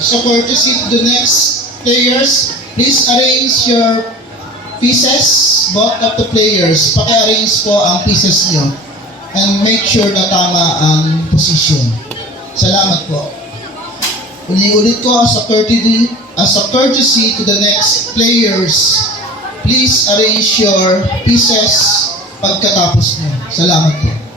So courtesy to the next players, please arrange your pieces, both of the players. Paki-arrange po ang pieces nyo and make sure na tama ang position. Salamat po. Ulit ko as a courtesy to the next players, please arrange your pieces pagkatapos nyo. Salamat po.